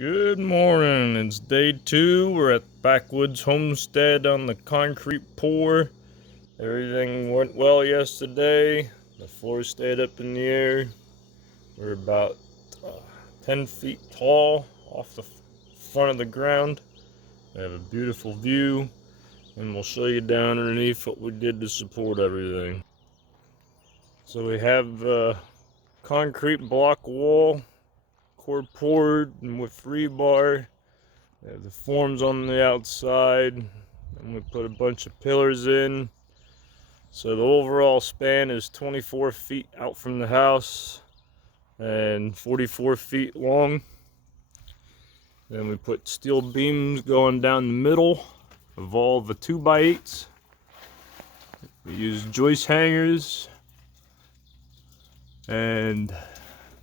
Good morning. It's day 2. We're at Backwoods Homestead on the concrete pour. Everything went well yesterday. The floor stayed up in the air. We're about 10 feet tall off the front of the ground. We have a beautiful view, and we'll show you down underneath what we did to support everything. So we have a concrete block wall, core poured and with rebar. We have the forms on the outside, and we put a bunch of pillars in. So the overall span is 24 feet out from the house and 44 feet long. Then we put steel beams going down the middle of all the 2x8s. We use joist hangers, and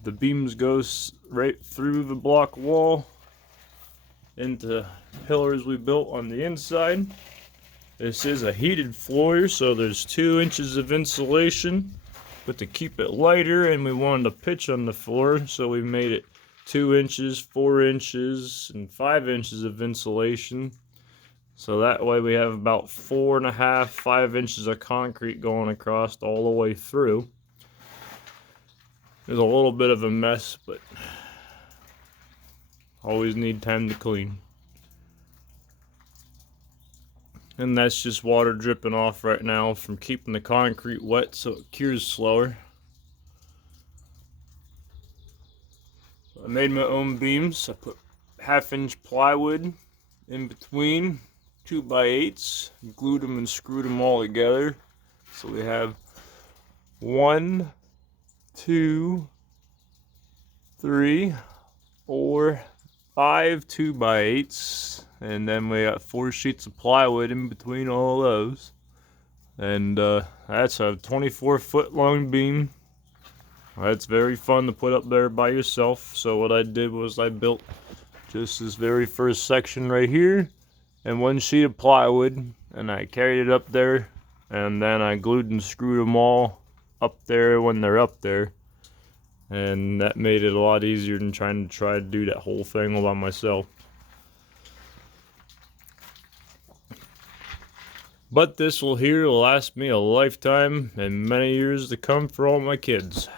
the beams go right through the block wall into pillars we built on the inside. This is a heated floor, so there's 2 inches of insulation, but to keep it lighter, and we wanted to pitch on the floor, so we made it 2 inches, 4 inches, and 5 inches of insulation. So that way we have about 4.5, 5 inches of concrete going across all the way through. There's a little bit of a mess, but always need time to clean. And that's just water dripping off right now from keeping the concrete wet so it cures slower. I made my own beams. I put 1/2-inch plywood in between 2x8s, glued them and screwed them all together. So we have 1, 2, 3, 4, 5 2x8s, and then we got 4 sheets of plywood in between all of those. And that's a 24-foot long beam. That's very fun to put up there by yourself. So what I did was I built just this very first section right here and 1 sheet of plywood, and I carried it up there, and then I glued and screwed them all up there when they're up there. And that made it a lot easier than trying to do that whole thing all by myself. But this will last me a lifetime and many years to come for all my kids.